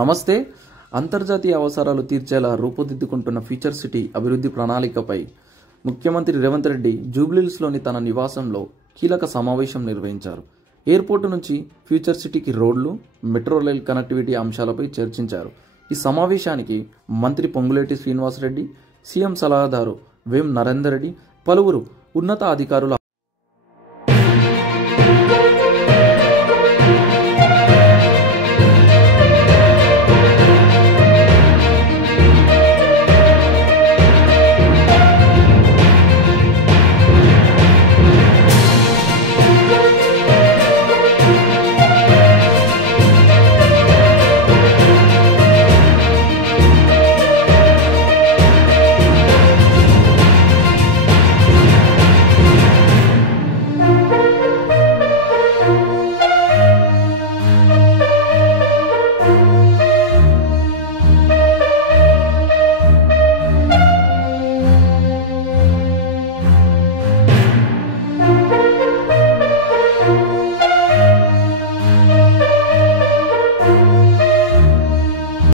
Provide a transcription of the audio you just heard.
నమస్తే. అంతర్జాతీయ అవసరాలు తీర్చేలా రూపుదిద్దుకుంటున్న ఫ్యూచర్ సిటీ అభివృద్ధి ప్రణాళికపై ముఖ్యమంత్రి రేవంత్ రెడ్డి జూబ్లీహిల్స్లోని తన నివాసంలో కీలక సమావేశం నిర్వహించారు. ఎయిర్పోర్టు నుంచి ఫ్యూచర్ సిటీకి రోడ్లు, మెట్రో రైల్ కనెక్టివిటీ అంశాలపై చర్చించారు. ఈ సమావేశానికి మంత్రి పొంగులేటి శ్రీనివాసరెడ్డి, సీఎం సలహాదారు వేం నరేందర్ రెడ్డి, పలువురు ఉన్నత అధికారులు